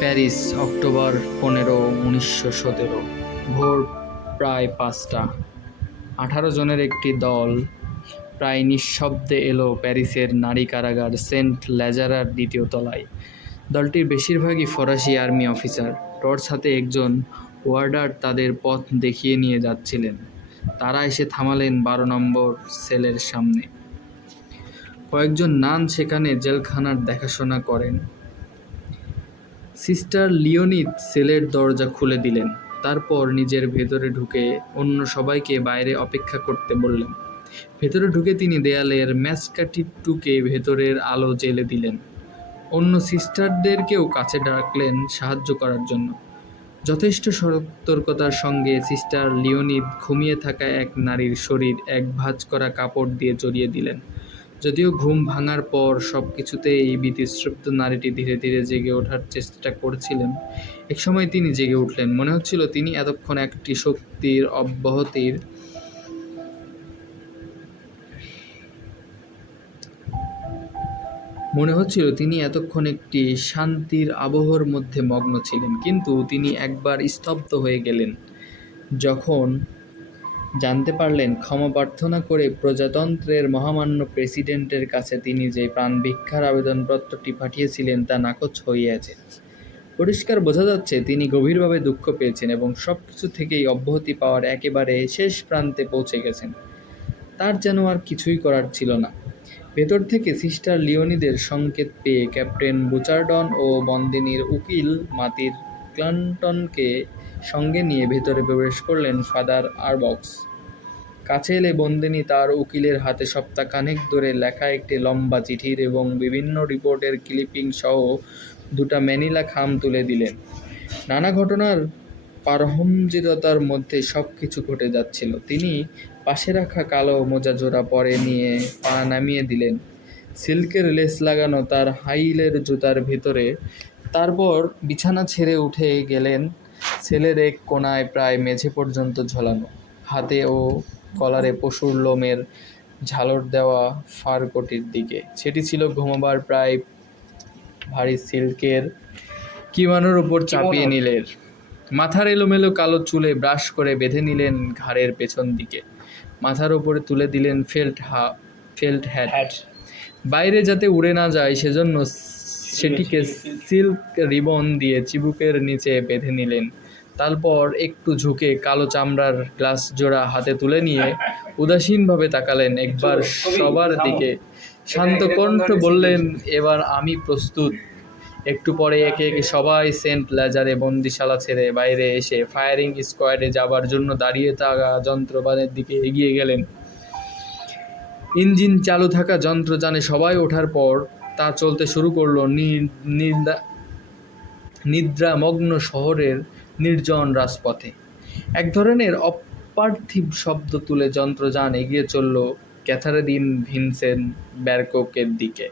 Paris, October 15, 1917। ভোর প্রায় 5টা। 18 জনের একটি দল প্রায় নিঃশব্দে এলো প্যারিসের নারী কারাগার সেন্ট লেজারার 2য় তলায়। দলটির বেশিরভাগই ফরাসি আর্মি অফিসার। টর্চ হাতে একজন ওয়ার্ডার তাদের পথ দেখিয়ে নিয়ে যাচ্ছিলেন। তারা এসে থামালেন 12 নম্বর সেলের সামনে। কয়েকজন নান সেখানে জেলখানার দেখাশোনা করেন। সিস্টার লিওনিদ সেলের দরজা খুলে দিলেন। তারপর নিজের ভেতরে ঢুকে অন্য সবাইকে বাইরে অপেক্ষা করতে বললেন। ভেতরে ঢুকে তিনি দেয়ালের ম্যাচকাঠিটুকে ভেতরের আলো জ্বেলে দিলেন। অন্য সিস্টারদেরকেও কাছে ডাকলেন সাহায্য করার জন্য। যথেষ্ট সতর্কতার সঙ্গে সিস্টার লিওনিদ ঘুমিয়ে থাকা এক নারীর শরীর এক ভাঁজ করা কাপড় দিয়ে জড়িয়ে দিলেন। যদিও ঘুম ভাঙার পর সব কিছুতে এই ভীতিতৃপ্ত নারীটি ধীরে ধীরে জেগে ওঠার চেষ্টা করছিলেন। একসময় তিনি জেগে উঠলেন। মনে হচ্ছিল তিনি এতক্ষণ একটি শান্তির আবহর মধ্যে মগ্ন ছিলেন। কিন্তু তিনি একবার স্তব্ধ হয়ে গেলেন যখন জানতে পারলেন ক্ষমা প্রার্থনা করে প্রজাতন্ত্রের মহামান্য প্রেসিডেন্টের কাছে তিনি যে প্রাণভিক্ষার আবেদনপত্রটি পাঠিয়েছিলেন তা নাকচ হইয়াছে। পরিষ্কার বোঝা যাচ্ছে তিনি গভীরভাবে দুঃখ পেয়েছেন এবং সব কিছু থেকেই অব্যাহতি পাওয়ার একেবারে শেষ প্রান্তে পৌঁছে গেছেন। তার যেন আর কিছুই করার ছিল না। ভেতর থেকে সিস্টার লিওনিদের সংকেত পেয়ে ক্যাপ্টেন বুচার্ডন ও বন্দিনীর উকিল মাতির ক্লান্টনকে সঙ্গে নিয়ে ভেতরে প্রবেশ করলেন ফাদার আরবক্স। কাছে এলে বন্দিনী তার উকিলের হাতে সপ্তাহখানেক ধরে লেখা একটি লম্বা চিঠির এবং বিভিন্ন রিপোর্টের ক্লিপিং সহ 2টা ম্যানিলা খাম তুলে দিলেন। নানা ঘটনার পারহঞ্জিরতার মধ্যে সব কিছু ঘটে যাচ্ছিল। তিনি পাশে রাখা কালো মোজাজোড়া পরে নিয়ে পা নামিয়ে দিলেন সিল্কের লেস লাগানো তার হাইলের জুতার ভেতরে। তারপর বিছানা ছেড়ে উঠে গেলেন সেলের এক কোণায় প্রায় মেঝে পর্যন্ত ঝোলানো, হাতে ও কলারে পশুর লোমের ঝালর দেওয়া ফারকোটির দিকে। সেটি ছিল ঘুমাবার প্রায় ভারী সিল্কের কিমানোর উপর চাপিয়ে নিলেন। মাথার এলোমেলো কালো চুলে ব্রাশ করে বেঁধে নিলেন ঘাড়ের পেছন দিকে। মাথার ওপরে তুলে দিলেন ফেল্ট হ্যাট। বাইরে যাতে উড়ে না যায় সেজন্য সেটিকে সিল্ক রিবন দিয়ে চিবুকের নিচে বেঁধে নিলেন। তারপর একটু ঝুঁকে কালো চামড়ার গ্লাস জোড়া হাতে তুলে নিয়ে উদাসীনভাবে তাকালেন একবার সবার দিকে। শান্ত কণ্ঠ বললেন, এবার আমি প্রস্তুত। একটু পরে একে একে সবাই সেন্ট লেজারে বন্দিশালা ছেড়ে বাইরে এসে ফায়ারিং স্কোয়াডে যাবার জন্য দাঁড়িয়ে থাকা যন্ত্রযানের দিকে এগিয়ে গেলেন। ইঞ্জিন চালু থাকা যন্ত্রযানে সবাই ওঠার পর তা চলতে শুরু করল নিদ্রামগ্ন শহরের নির্জন রাজপথে। এক ধরনের অপার্থিব শব্দ তুলে যন্ত্রযান এগিয়ে চলল ক্যাথারিন ভিনসেন্ট ব্যারকোকের দিকে।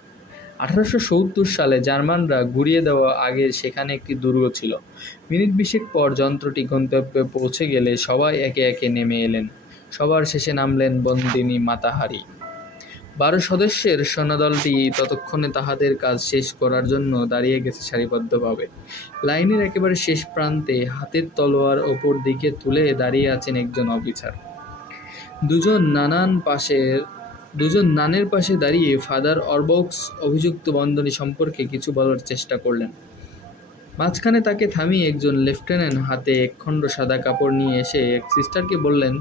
1870 সালে জার্মানরা গুঁড়িয়ে দেওয়া আগে সেখানে একটি দুর্গ ছিল। মিনিট 20 পর যন্ত্রটি গন্তব্যে পৌঁছে গেলে সবাই একে একে নেমে এলেন। সবার শেষে নামলেন বন্দিনী মাতাহারি। 12 সদস্যের সৈন্যদলটি ততক্ষণে তাহাদের কাজ শেষ করার জন্য দাঁড়িয়ে গেছে সারিবদ্ধভাবে। লাইনের একেবারে শেষ প্রান্তে হাতের তলোয়ার ওপর দিকে তুলে দাঁড়িয়ে আছেন একজন অফিসার। দুজন নানের পাশে দাঁড়িয়ে ফাদার অরবক্স অভিযুক্ত বন্দিনী সম্পর্কে কিছু বলার চেষ্টা করলেন। মাঝখানে তাকে থামিয়ে একজন লেফটেন্যান্ট হাতে একখণ্ড সাদা কাপড় নিয়ে এসে এক সিস্টারকে বললেন,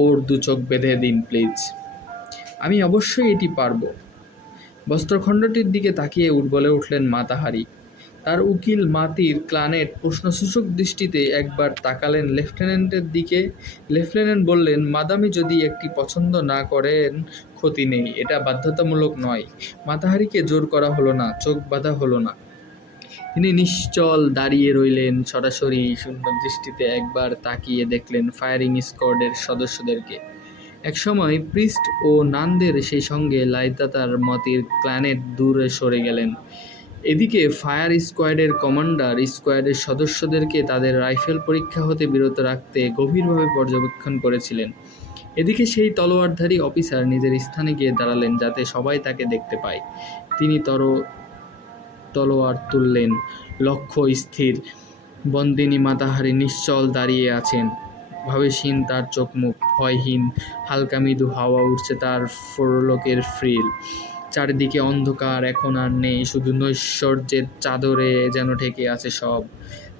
ওর 2 চোখ বেঁধে দিন প্লিজ। আমি অবশ্যই এটি পারব। বস্ত্রখণ্ডটির দিকে তাকিয়ে বলে উঠলেন মাতাহারি। তার উকিল মাতির ক্লানেট প্রশ্নসূচক দৃষ্টিতে একবার তাকালেন লেফটেন্যান্টের দিকে। লেফটেন্যান্ট বললেন, মাদামি যদি একটি পছন্দ না করেন ক্ষতি নেই, এটা বাধ্যতামূলক নয়। মাতাহারিকে জোর করা হলো না, চোখ বাঁধা হলো না। তিনি নিশ্চল দাঁড়িয়ে রইলেন। সরাসরি শূন্য দৃষ্টিতে একবার তাকিয়ে দেখলেন ফায়ারিং স্কোয়াডের সদস্যদেরকে। একসময় প্রিস্ট ও নানদের সেই সঙ্গে লাইতাতার মতির ক্লানেট দূরে সরে গেলেন। এদিকে ফায়ার স্কোয়াডের কমান্ডার স্কোয়াডের সদস্যদেরকে তাদের রাইফেল পরীক্ষা হতে বিরত রাখতে গভীরভাবে পর্যবেক্ষণ করেছিলেন। এদিকে সেই তলোয়ারধারী অফিসার নিজের স্থানে গিয়ে দাঁড়ালেন যাতে সবাই তাকে দেখতে পায়। তিনি তলোয়ার তুললেন। লক্ষ্য স্থির। বন্দিনী মাতাহারি নিশ্চল দাঁড়িয়ে আছেন, ভাবেশহীন তার চোখ মুখ, ভয়হীন। হালকা মৃদু হাওয়া উঠছে তার ফোরলোকের ফ্রিল। চারিদিকে অন্ধকার এখন আর নেই, শুধু নৈশ্বর্যের চাদরে যেন ঢেকে আছে সব।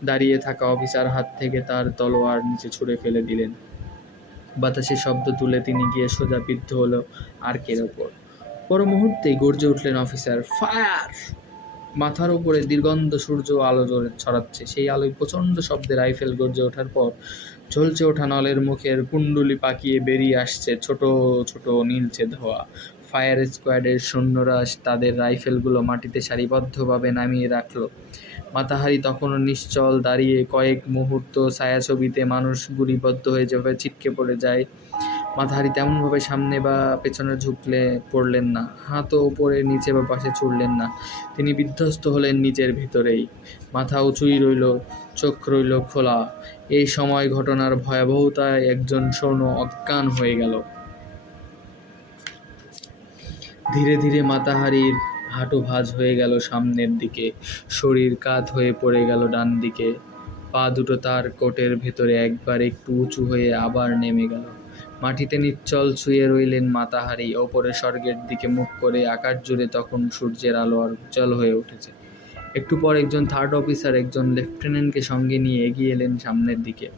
দাঁড়িয়ে থাকা অফিসার হাত থেকে তার তলোয়ার নিচে ছুঁড়ে ফেলে দিলেন। বাতাসে শব্দ তুলে তিনি গিয়ে সোজা বিদ্ধ হলো আর্কের ওপর। পর মুহূর্তেই গর্জে উঠলেন অফিসার, ফায়ার! মাথার উপরে দীর্ঘন্ধ সূর্য আলো ছড়াচ্ছে। সেই আলোয় প্রচণ্ড শব্দে রাইফেল গর্জে ওঠার পর ঝলসে ওঠা নলের মুখের কুণ্ডুলি পাকিয়ে বেরিয়ে আসছে ছোট ছোট নীলচে ধোঁয়া। ফায়ার স্কোয়াডের সৈন্যরা তাদের রাইফেলগুলো মাটিতে সারিবদ্ধভাবে নামিয়ে রাখল। মাতাহারি তখনও নিশ্চল দাঁড়িয়ে। কয়েক মুহূর্ত ছায়াছবিতে মানুষ গুলিবদ্ধ হয়ে যেভাবে ছিটকে পড়ে যায়, মাতাহারি তেমনভাবে সামনে বা পেছনে ঝুঁকলে পড়লেন না, হাতও ওপরে নিচে বা পাশে ছুড়লেন না। তিনি বিধ্বস্ত হলেন নিজের ভিতরেই। মাথা উঁচুই রইল, চোখ রইল খোলা। এই সময় ঘটনার ভয়াবহতায় একজন সৈন্য অজ্ঞান হয়ে গেল। ধীরে ধীরে মাতাহারির হাঁটু ভাঁজ হয়ে গেল সামনের দিকে, শরীর কাত হয়ে পড়ে গেল ডান দিকে। পা দুটো তার কোটের ভেতরে একবার একটু উঁচু হয়ে আবার নেমে গেল। মাটিতে নিশ্চল শুয়ে রইলেন মাতাহারি, ওপরে স্বর্গের দিকে মুখ করে। আকাশ জুড়ে তখন সূর্যের আলো আর উজ্জ্বল হয়ে উঠেছে। একটু পর একজন থার্ড অফিসার একজন লেফটেন্যান্টকে সঙ্গে নিয়ে এগিয়ে এলেন সামনের দিকে।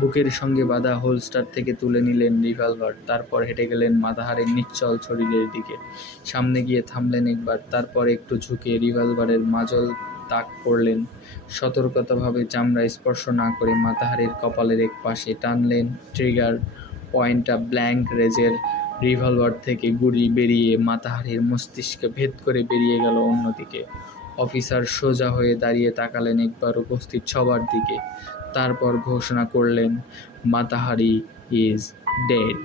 বুকের সঙ্গে বাঁধা হোলস্টার থেকে তুলে নিলেন রিভলভার। তারপর হেঁটে গেলেন মাতাহারির নিশ্চল শরীরের দিকে। সামনে গিয়ে থামলেন একবার, তারপর একটু ঝুঁকে রিভলভারের মাজল তাক করলেন। সতর্কতাভাবে চামড়া স্পর্শ না করে মাতাহারির কপালের এক পাশে টানলেন ট্রিগার। পয়েন্টটা ব্ল্যাঙ্ক রেঞ্জের রিভলভার থেকে গুলি বেরিয়ে মাতাহারির মস্তিষ্কে ভেদ করে বেরিয়ে গেল অন্যদিকে। অফিসার সোজা হয়ে দাঁড়িয়ে তাকালেন একবার উপস্থিত সবার দিকে, তারপর ঘোষণা করলেন, মাতাহারি ইজ ডেড।